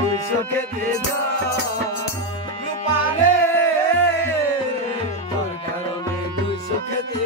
দুই চোখেতে রূপারে তোর কারণে দুই চোখেতে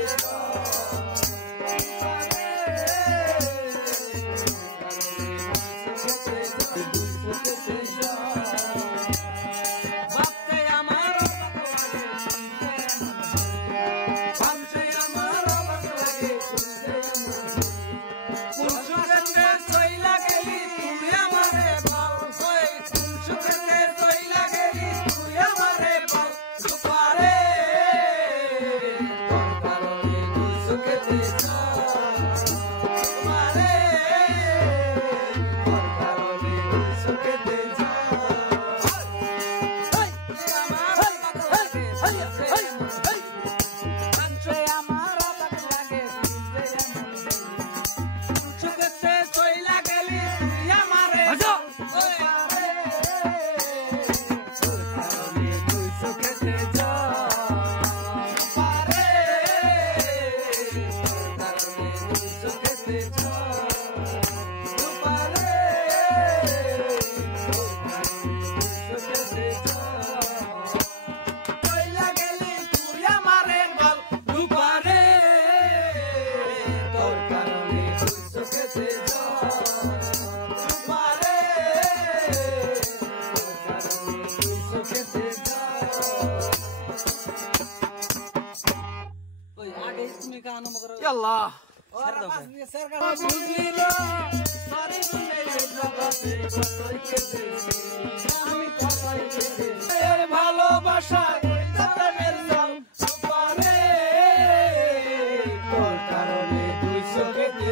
Allah. ভালোবাসা তোর কারণে দুই চোখেতে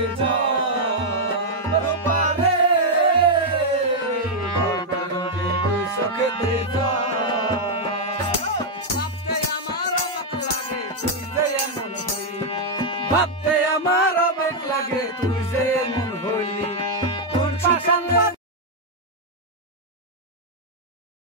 রূপারে তোর কারণে দুই চোখেতে ভাবতে আমার অবাক লাগে তুই যে